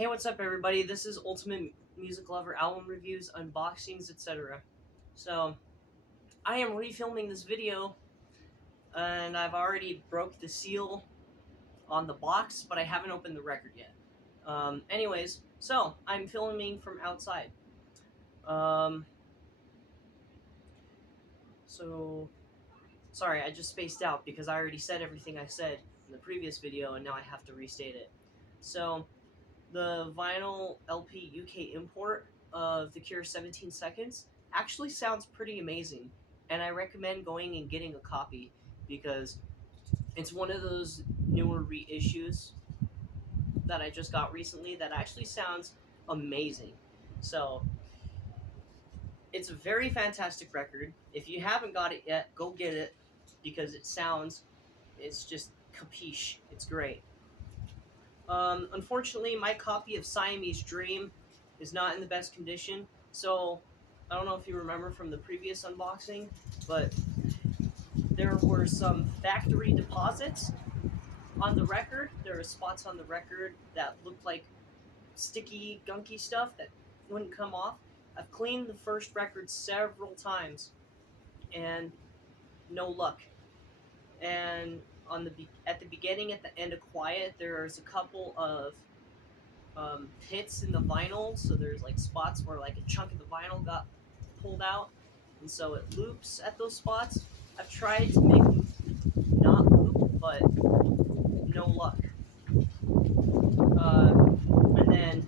Hey, what's up, everybody? This is Ultimate Music Lover album reviews, unboxings, etc. So, I am refilming this video, and I've already broke the seal on the box, but I haven't opened the record yet. Anyways, so I'm filming from outside. Um, so sorry, I just spaced out because I already said everything I said in the previous video, and now I have to restate it. So, the vinyl LP UK import of The Cure 17 Seconds actually sounds pretty amazing, and I recommend going and getting a copy because it's one of those newer reissues that I just got recently that actually sounds amazing. So, it's a very fantastic record. If you haven't got it yet, go get it because it's just capiche. It's great. Unfortunately, my copy of Siamese Dream is not in the best condition, so I don't know if you remember from the previous unboxing, but there were some factory deposits on the record. There were spots on the record that looked like sticky, gunky stuff that wouldn't come off. I've cleaned the first record several times, and no luck. And at the beginning, at the end of Quiet, there's a couple of pits in the vinyl, so there's like spots where like a chunk of the vinyl got pulled out, and so it loops at those spots. I've tried to make them not loop, but no luck. And then,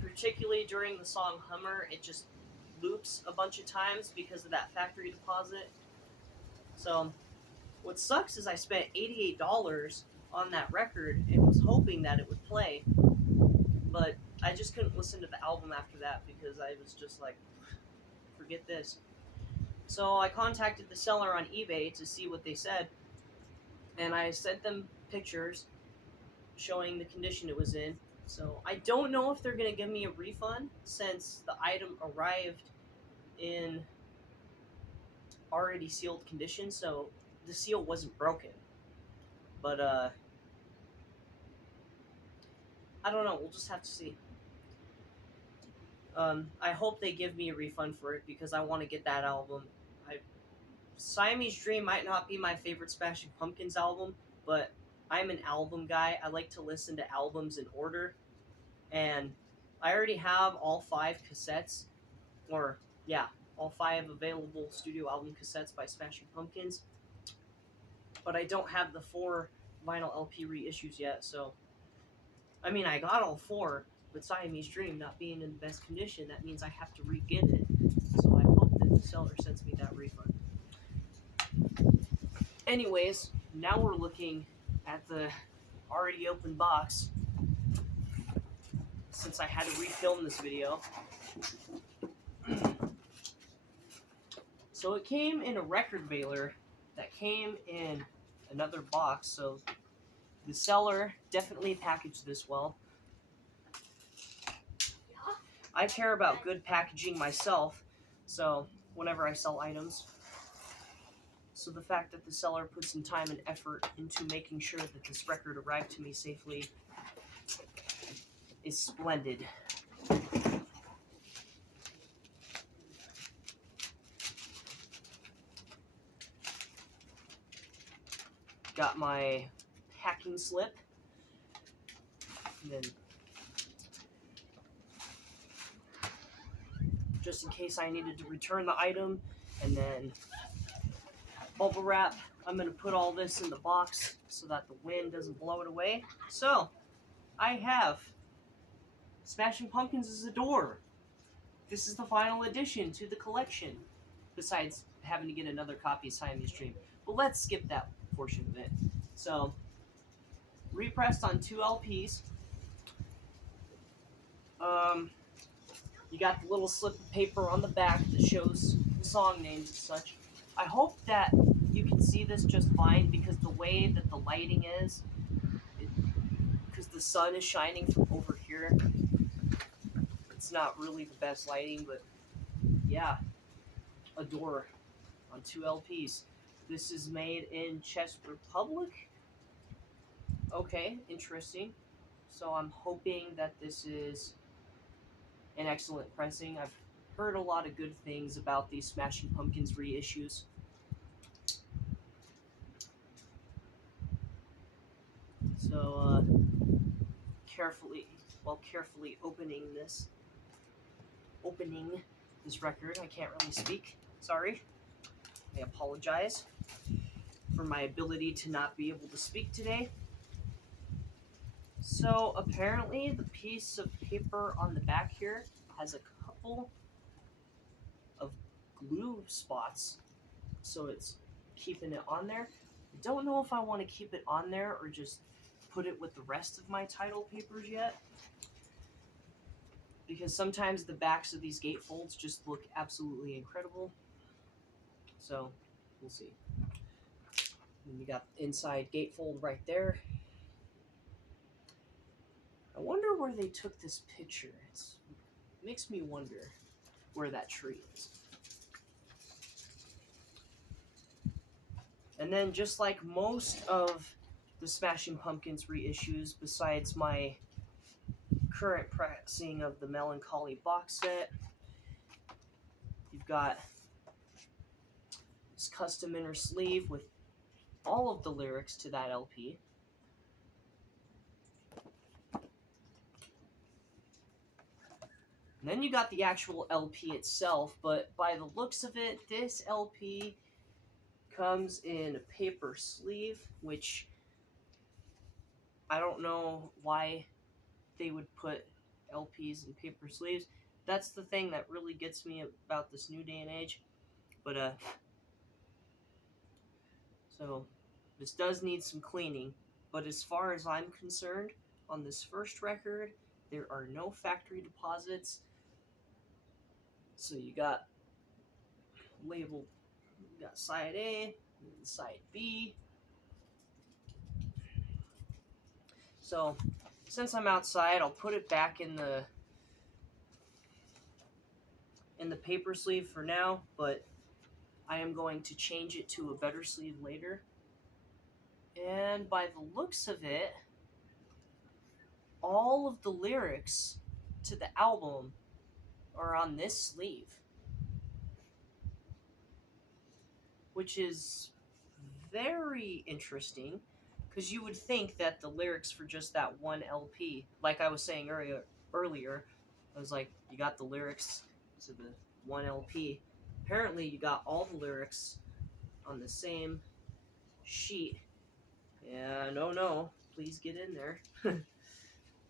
particularly during the song Hummer, it just loops a bunch of times because of that factory deposit. So, what sucks is I spent $88 on that record and was hoping that it would play, but I just couldn't listen to the album after that because I was just like, forget this. So I contacted the seller on eBay to see what they said, and I sent them pictures showing the condition it was in. So I don't know if they're going to give me a refund since the item arrived in already sealed condition, so the seal wasn't broken. But I don't know, we'll just have to see. I hope they give me a refund for it because I want to get that album. Siamese Dream might not be my favorite Smashing Pumpkins album, but I'm an album guy. I like to listen to albums in order, and I already have all 5 cassettes, or yeah, all 5 available studio album cassettes by Smashing Pumpkins, but I don't have the 4 vinyl LP reissues yet, so I mean, I got all 4, but Siamese Dream not being in the best condition, that means I have to re-get it. So I hope that the seller sends me that refund. Anyways, now we're looking at the already open box since I had to refilm this video. So it came in a record mailer that came in another box, so the seller definitely packaged this well. I care about good packaging myself, so whenever I sell items. So the fact that the seller put some time and effort into making sure that this record arrived to me safely is splendid. Got my packing slip, and then just in case I needed to return the item, and then bubble wrap. I'm going to put all this in the box so that the wind doesn't blow it away. So, I have Smashing Pumpkins' As a Door. This is the final addition to the collection, besides having to get another copy of Siamese Dream. But let's skip that portion of it. So, repressed on 2 LPs. You got the little slip of paper on the back that shows the song names and such. I hope that you can see this just fine because the way that the lighting is, because the sun is shining from over here, it's not really the best lighting, but yeah, a door on 2 LPs. This is made in Czech Republic. Okay, interesting. So I'm hoping that this is an excellent pressing. I've heard a lot of good things about these Smashing Pumpkins reissues. So carefully opening this record, I can't really speak. Sorry. I apologize for my ability to not be able to speak today. So apparently the piece of paper on the back here has a couple of glue spots, so it's keeping it on there. I don't know if I want to keep it on there or just put it with the rest of my title papers yet, because sometimes the backs of these gatefolds just look absolutely incredible. So we'll see. And you got the inside gatefold right there. I wonder where they took this picture. It makes me wonder where that tree is. And then, just like most of the Smashing Pumpkins reissues, besides my current pressing of the Melancholy box set, you've got this custom inner sleeve with all of the lyrics to that LP. And then you got the actual LP itself, but by the looks of it, this LP comes in a paper sleeve, which I don't know why they would put LPs in paper sleeves. That's the thing that really gets me about this new day and age. But so this does need some cleaning, but as far as I'm concerned, on this first record, there are no factory deposits. So you got labeled, you got side A and side B. So since I'm outside, I'll put it back in the paper sleeve for now, but I am going to change it to a better sleeve later. And by the looks of it, all of the lyrics to the album are on this sleeve, which is very interesting, because you would think that the lyrics for just that one LP, like I was saying earlier, I was like, you got the lyrics to the one LP. Apparently, you got all the lyrics on the same sheet. Yeah, no, please get in there.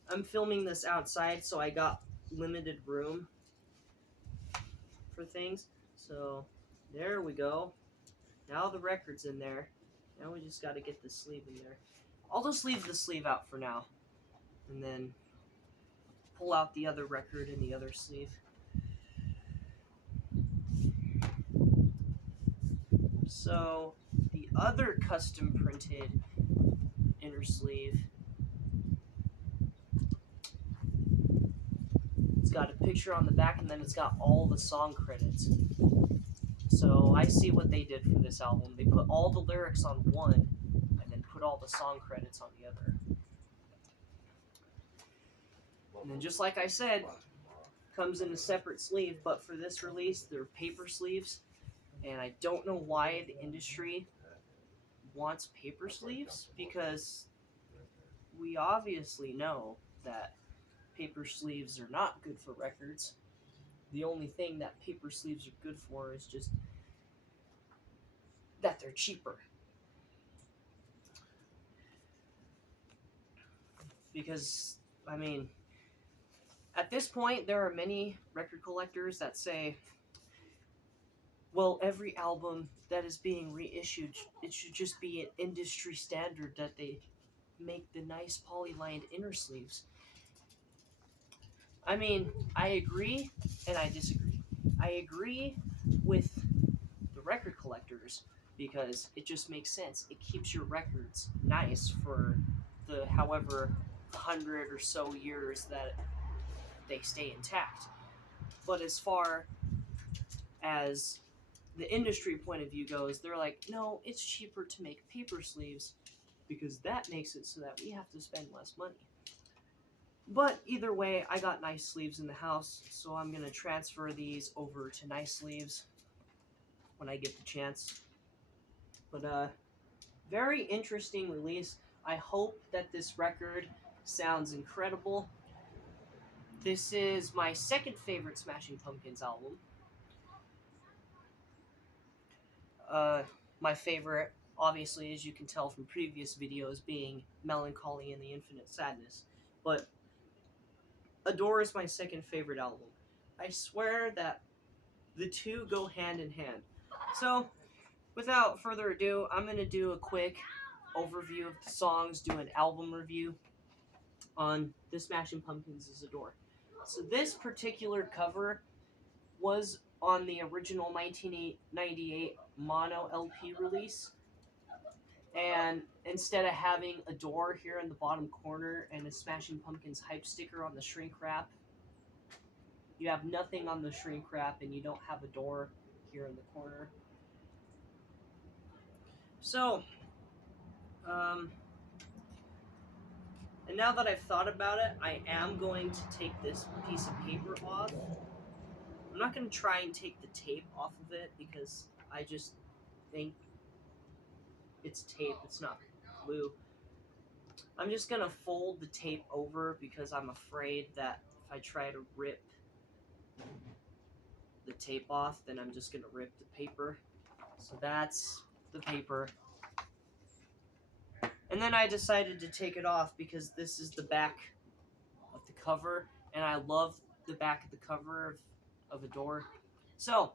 I'm filming this outside, so I got limited room for things. So there we go. Now the record's in there. Now we just got to get the sleeve in there. I'll just leave the sleeve out for now, and then pull out the other record in the other sleeve. So the other custom printed inner sleeve, it's got a picture on the back, and then it's got all the song credits. So I see what they did for this album. They put all the lyrics on one, and then put all the song credits on the other. And then, just like I said, comes in a separate sleeve, but for this release, they're paper sleeves, and I don't know why the industry wants paper sleeves, because we obviously know that paper sleeves are not good for records. The only thing that paper sleeves are good for is just that they're cheaper. Because, I mean, at this point, there are many record collectors that say, well, every album that is being reissued, it should just be an industry standard that they make the nice polylined inner sleeves. I mean, I agree and I disagree. I agree with the record collectors because it just makes sense. It keeps your records nice for the however 100 or so years that they stay intact. But as far as the industry point of view goes, they're like, no, it's cheaper to make paper sleeves because that makes it so that we have to spend less money. But either way, I got nice sleeves in the house, so I'm gonna transfer these over to nice sleeves when I get the chance. But very interesting release. I hope that this record sounds incredible. This is my second favorite Smashing Pumpkins album. Uh, my favorite, obviously, as you can tell from previous videos, being Melancholy and the Infinite Sadness. But Adore is my second favorite album. I swear that the two go hand in hand. So, without further ado, I'm going to do a quick overview of the songs, do an album review on The Smashing Pumpkins' Adore. So, this particular cover was on the original 1998 mono LP release. And instead of having a door here in the bottom corner and a Smashing Pumpkins hype sticker on the shrink wrap, you have nothing on the shrink wrap and you don't have a door here in the corner. So, and now that I've thought about it, I am going to take this piece of paper off. I'm not going to try and take the tape off of it because I just think it's tape, it's not glue. I'm just going to fold the tape over because I'm afraid that if I try to rip the tape off, then I'm just going to rip the paper. So that's the paper. And then I decided to take it off because this is the back of the cover, and I love the back of the cover of Adore. So,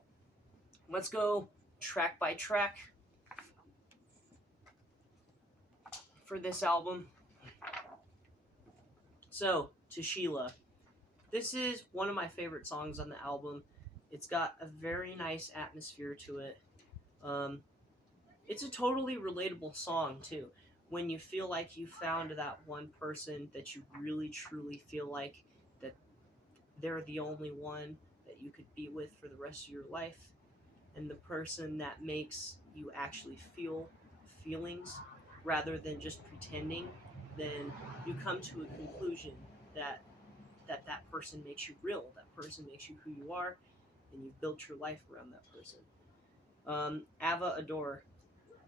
let's go track by track for this album. So, To Sheila. This is one of my favorite songs on the album. It's got a very nice atmosphere to it. It's a totally relatable song, too. When you feel like you found that one person that you really, truly feel like that they're the only one that you could be with for the rest of your life, and the person that makes you actually feel feelings rather than just pretending, then you come to a conclusion that that person makes you real, that person makes you who you are, and you've built your life around that person. Ava Adore.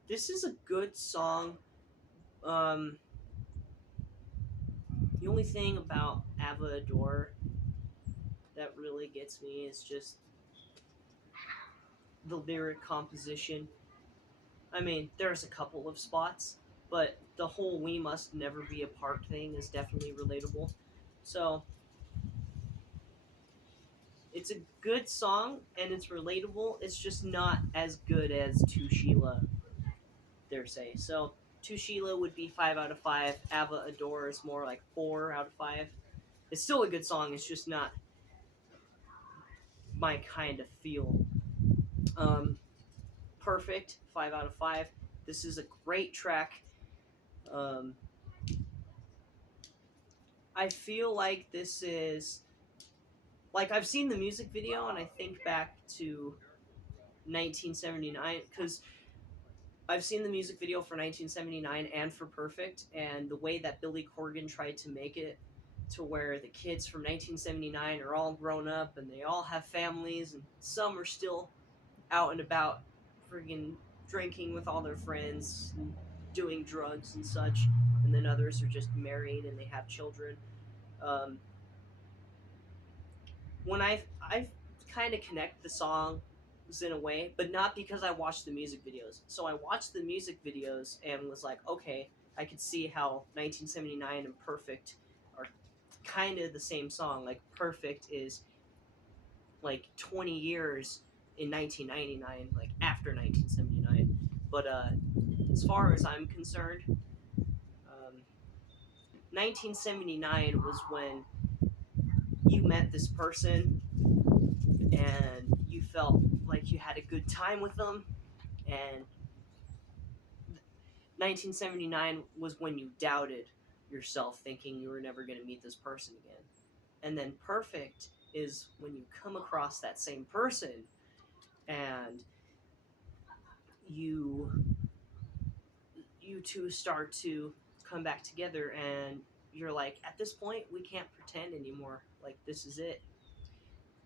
This is a good song. The only thing about Ava Adore that really gets me is just the lyric composition. I mean, there's a couple of spots, but the whole "we must never be apart" thing is definitely relatable. So, it's a good song and it's relatable. It's just not as good as To Sheila, dare say. So, To Sheila would be 5 out of 5. Ava Adore is more like 4 out of 5. It's still a good song, it's just not my kind of feel. Perfect, 5 out of 5. This is a great track. I feel like this is like I've seen the music video and I think back to 1979 because I've seen the music video for 1979 and for Perfect, and the way that Billy Corgan tried to make it to where the kids from 1979 are all grown up and they all have families and some are still out and about friggin' drinking with all their friends and doing drugs and such, and then others are just married and they have children. When I've kind of connect the songs in a way, but not because I watched the music videos. So I watched the music videos and was like, okay, I could see how 1979 and Perfect are kind of the same song. Like Perfect is like 20 years in 1999, like after 1979. But as far as I'm concerned, 1979 was when you met this person and you felt like you had a good time with them, and 1979 was when you doubted yourself thinking you were never going to meet this person again. And then Perfect is when you come across that same person and you two start to come back together and you're like, at this point, we can't pretend anymore. Like, this is it.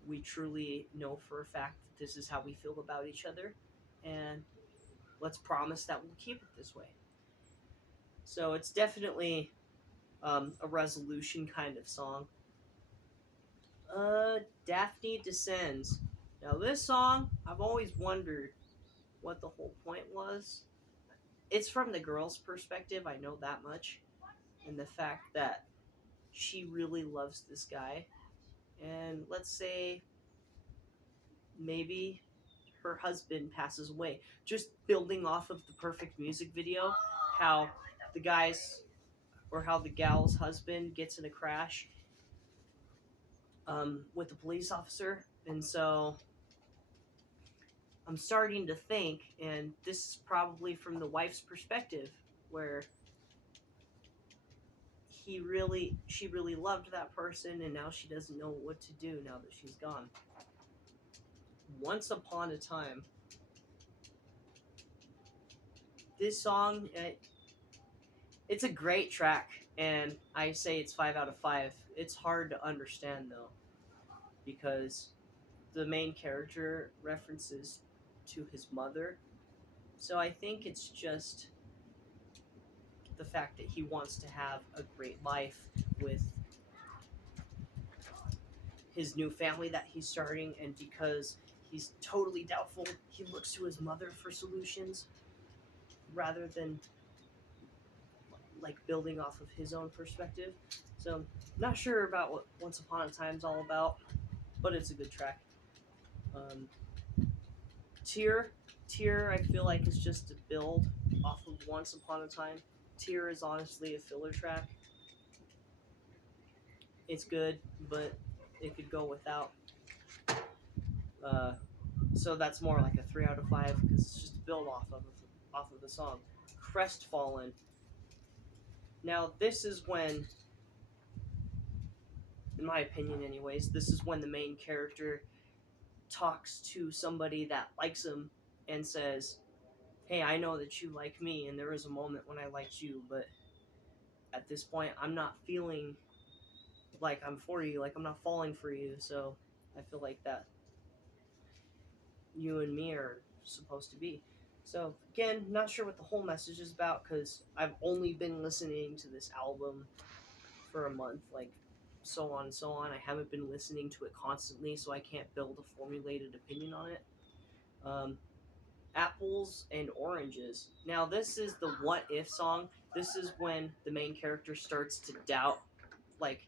We truly know for a fact that this is how we feel about each other, and let's promise that we'll keep it this way. So it's definitely a resolution kind of song. Daphne Descends. Now, this song, I've always wondered what the whole point was. It's from the girl's perspective, I know that much. And the fact that she really loves this guy. And let's say maybe her husband passes away. Just building off of the perfect music video, how the guy's or how the gal's husband gets in a crash with a police officer. And so I'm starting to think, and this is probably from the wife's perspective, where she really loved that person, and now she doesn't know what to do now that she's gone. Once Upon a Time. This song, it's a great track, and I say it's 5 out of 5. It's hard to understand though, because the main character references to his mother. So I think it's just the fact that he wants to have a great life with his new family that he's starting, and because he's totally doubtful, he looks to his mother for solutions rather than like building off of his own perspective. So not sure about what Once Upon a Time's all about, but it's a good track. Tear I feel like is just a build off of Once Upon a Time. Tear is honestly a filler track. It's good, but it could go without. So that's more like a 3 out of 5 because it's just a build off of the song. Crestfallen. Now this is when, in my opinion, anyways, this is when the main character talks to somebody that likes him and says, "Hey, I know that you like me, and there was a moment when I liked you, but at this point, I'm not feeling like I'm for you, like I'm not falling for you, so I feel like that you and me are supposed to be." So again, not sure what the whole message is about because I've only been listening to this album for a month, like so on and so on. I haven't been listening to it constantly, so I can't build a formulated opinion on it. Apples and Oranges. Now this is the What If song. This is when the main character starts to doubt, like,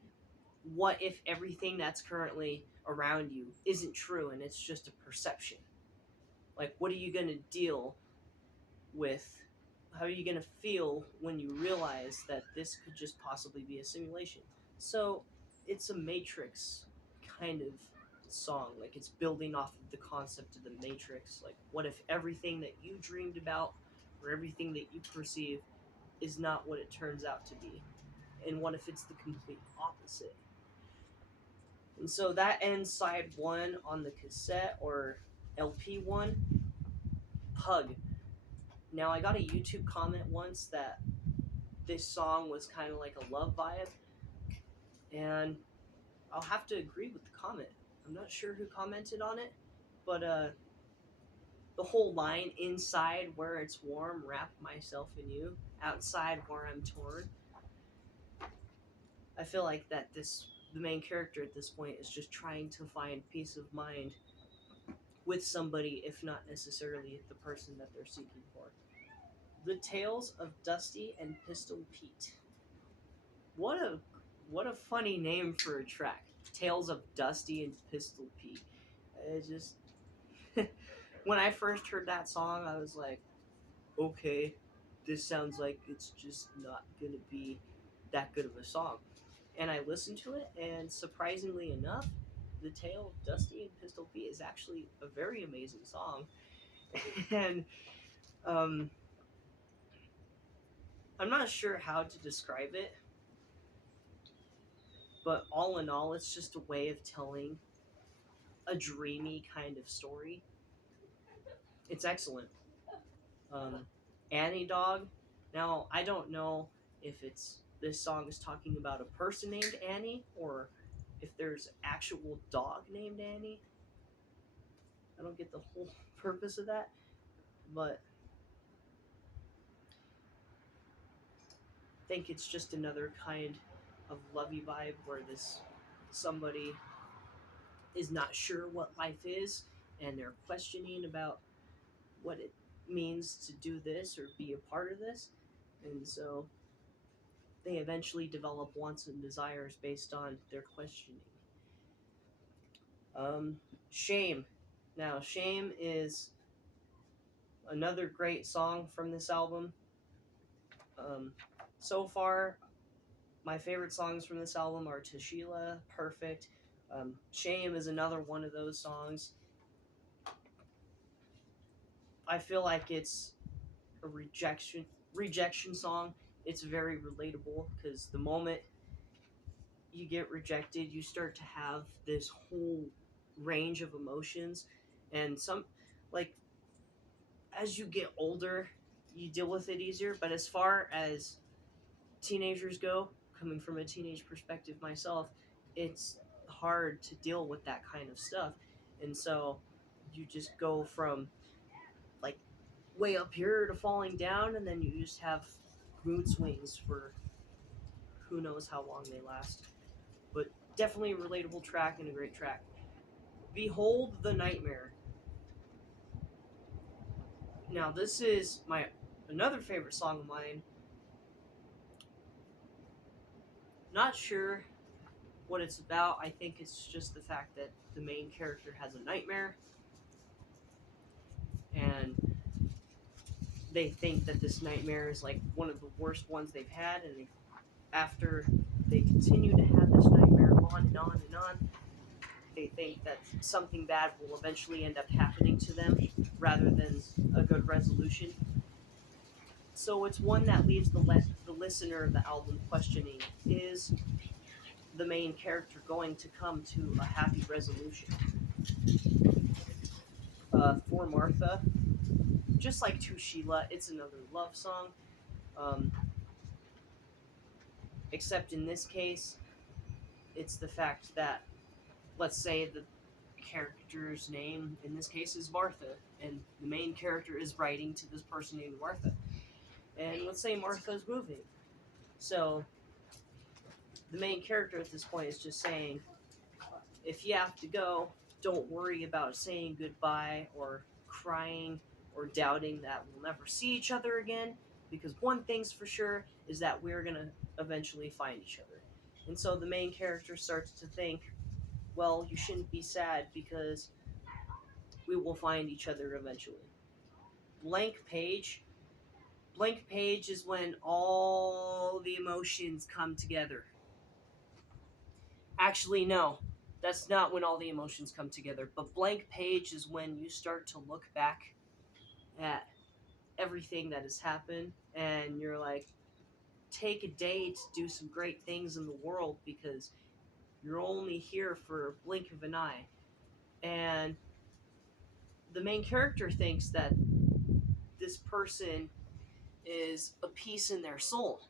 what if everything that's currently around you isn't true and it's just a perception? Like, what are you going to deal with? How are you going to feel when you realize that this could just possibly be a simulation? So it's a Matrix kind of song. Like, it's building off of the concept of the Matrix. Like, what if everything that you dreamed about or everything that you perceive is not what it turns out to be? And what if it's the complete opposite? And so that ends side 1 on the cassette or LP 1. Pug. Now I got a YouTube comment once that this song was kind of like a love vibe, and I'll have to agree with the comment. I'm not sure who commented on it, but the whole line, "Inside where it's warm, wrap myself in you, outside where I'm torn." I feel like that the main character at this point is just trying to find peace of mind with somebody, if not necessarily the person that they're seeking for. The Tales of Dusty and Pistol Pete. What a funny name for a track. Tales of Dusty and Pistol Pete. It just when I first heard that song, I was like, okay, this sounds like it's just not gonna be that good of a song. And I listened to it, and surprisingly enough, The Tale of Dusty and Pistol Pete is actually a very amazing song. And I'm not sure how to describe it, but all in all, it's just a way of telling a dreamy kind of story. It's excellent. Annie Dog. Now, I don't know if it's this song is talking about a person named Annie, or if there's actual dog named Annie. I don't get the whole purpose of that, but I think it's just another kind of lovey vibe where this somebody is not sure what life is, and they're questioning about what it means to do this or be a part of this, and so they eventually develop wants and desires based on their questioning. Um, Shame. Now, Shame is another great song from this album. Um, so far, my favorite songs from this album are Tashila, Perfect. Shame is another one of those songs. I feel like it's a rejection song. It's very relatable because the moment you get rejected, you start to have this whole range of emotions, and some, like, as you get older, you deal with it easier. But as far as teenagers go, coming from a teenage perspective myself, it's hard to deal with that kind of stuff, and so you just go from like way up here to falling down, and then you just have mood swings for who knows how long they last. But definitely a relatable track and a great track. Behold the Nightmare. Now this is my another favorite song of mine. Not sure what it's about. I think it's just the fact that the main character has a nightmare, and they think that this nightmare is like one of the worst ones they've had, and after they continue to have this nightmare on and on and on, they think that something bad will eventually end up happening to them rather than a good resolution. So it's one that leaves the listener of the album questioning, is the main character going to come to a happy resolution? For Martha, just like To Sheila, it's another love song. Um, except in this case, it's the fact that, let's say the character's name in this case is Martha, and the main character is writing to this person named Martha. And let's say Martha's moving. So the main character at this point is just saying, if you have to go, don't worry about saying goodbye or crying or doubting that we'll never see each other again, because one thing's for sure is that we're going to eventually find each other. And so the main character starts to think, well, you shouldn't be sad because we will find each other eventually. Blank page. Blank page is when all the emotions come together. Actually, no, that's not when all the emotions come together. But blank page is when you start to look back at everything that has happened, and you're like, take a day to do some great things in the world because you're only here for a blink of an eye. And the main character thinks that this person is a piece in their soul,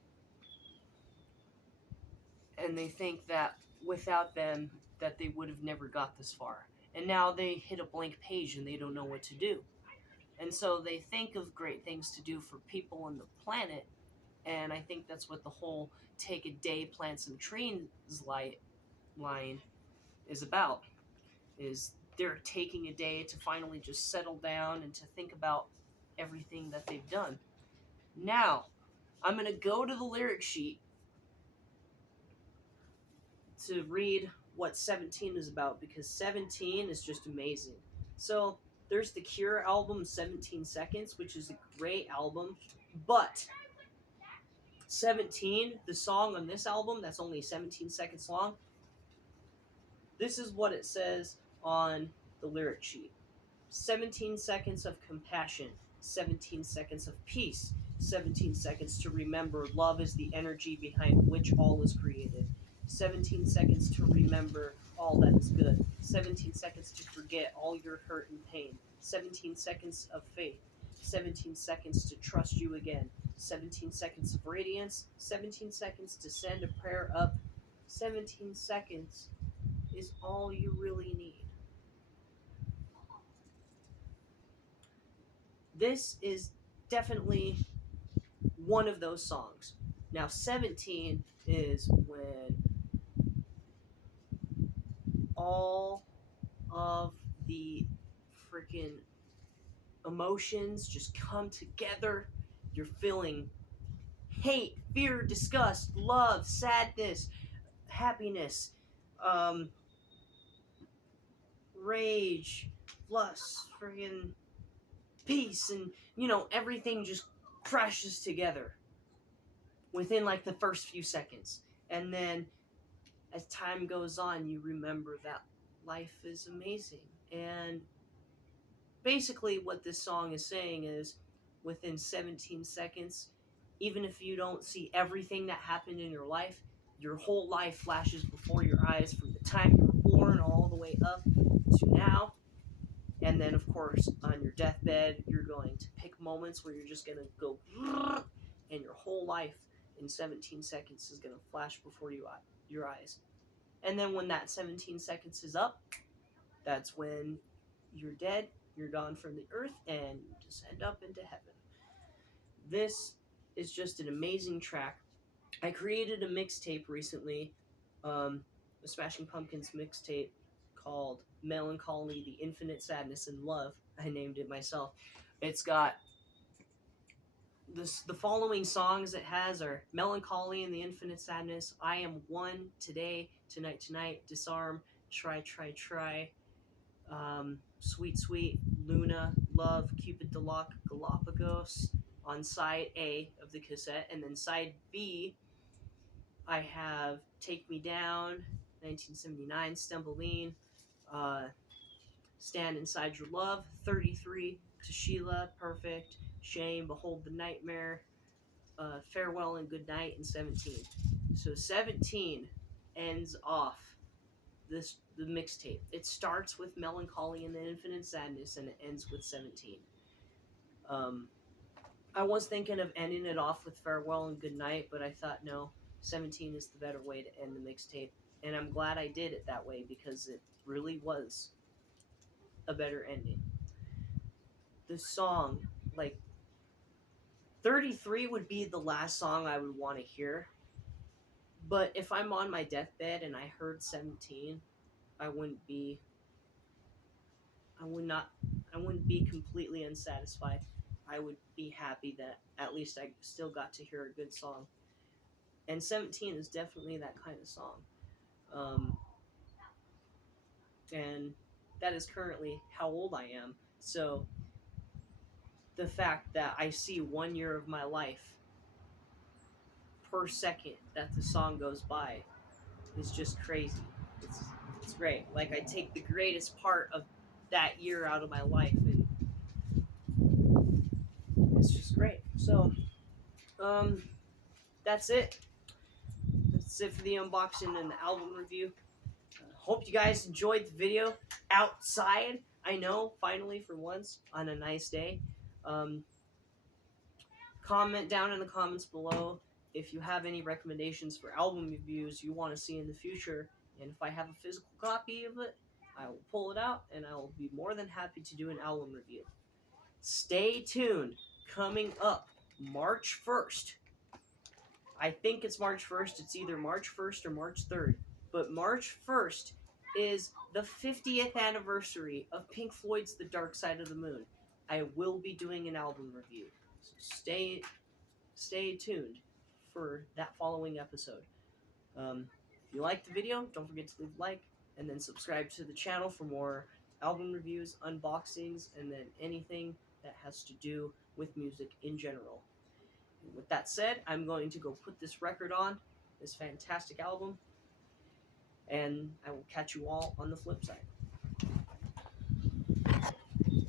and they think that without them that they would have never got this far, and now they hit a blank page and they don't know what to do, and so they think of great things to do for people on the planet. And I think that's what the whole take a day, plant some trees line is about, is they're taking a day to finally just settle down and to think about everything that they've done. Now I'm going to go to the lyric sheet to read what 17 is about, because 17 is just amazing. So there's the Cure album 17 Seconds, which is a great album, but 17, the song on this album that's only 17 seconds long, this is what it says on the lyric sheet. 17 seconds of compassion, 17 seconds of peace, 17 seconds to remember love is the energy behind which all is created, 17 seconds to remember all that is good, 17 seconds to forget all your hurt and pain, 17 seconds of faith, 17 seconds to trust you again, 17 seconds of radiance, 17 seconds to send a prayer up. 17 seconds is all you really need. This is definitely one of those songs. Now, 17 is when all of the freaking emotions just come together. You're feeling hate, fear, disgust, love, sadness, happiness, um, rage, lust, friggin' peace, and everything just crashes together within like the first few seconds. And then as time goes on, you remember that life is amazing. And basically, what this song is saying is within 17 seconds, even if you don't see everything that happened in your whole life flashes before your eyes from the time you were born all the way up to now. And then, of course, on your deathbed, you're going to pick moments where you're just going to go, and your whole life in 17 seconds is going to flash before your eyes. And then when that 17 seconds is up, that's when you're dead, you're gone from the earth, and you just end up into heaven. This is just an amazing track. I created a mixtape recently, the Smashing Pumpkins mixtape called Melancholy, the Infinite Sadness and Love. I named it myself. It's got the following songs it has are Melancholy and the Infinite Sadness, I Am One, Today, Tonight, Disarm, Try, Sweet Sweet, Luna, Love, Cupid Deluxe, Galapagos on side A of the cassette. And then side B, I have Take Me Down, 1979, Stumbling, Stand Inside Your Love, 33, To Sheila, Perfect, Shame, Behold the Nightmare, Farewell and Good Night, and 17. So 17 ends off the mixtape. It starts with Melancholy and the Infinite Sadness, and it ends with 17. I was thinking of ending it off with Farewell and Good Night, but I thought no, 17 is the better way to end the mixtape, and I'm glad I did it that way because it really was a better ending. The song, like 33 would be the last song I would want to hear, but if I'm on my deathbed and I heard 17, I wouldn't be completely unsatisfied. I would be happy that at least I still got to hear a good song. And 17 is definitely that kind of song. And that is currently how old I am. So the fact that I see 1 year of my life per second that the song goes by is just crazy. It's great. Like I take the greatest part of that year out of my life, and it's just great. So, that's it. That's it for the unboxing and the album review. Hope you guys enjoyed the video outside. I know, finally, for once, on a nice day. Comment down in the comments below if you have any recommendations for album reviews you want to see in the future. And if I have a physical copy of it, I will pull it out and I will be more than happy to do an album review. Stay tuned. Coming up March 1st. I think it's March 1st. It's either March 1st or March 3rd. But March 1st is the 50th anniversary of Pink Floyd's The Dark Side of the Moon. I will be doing an album review. So stay tuned for that following episode. If you liked the video, don't forget to leave a like and then subscribe to the channel for more album reviews, unboxings, and then anything that has to do with music in general. And with that said, I'm going to go put this record on, this fantastic album, and I will catch you all on the flip side.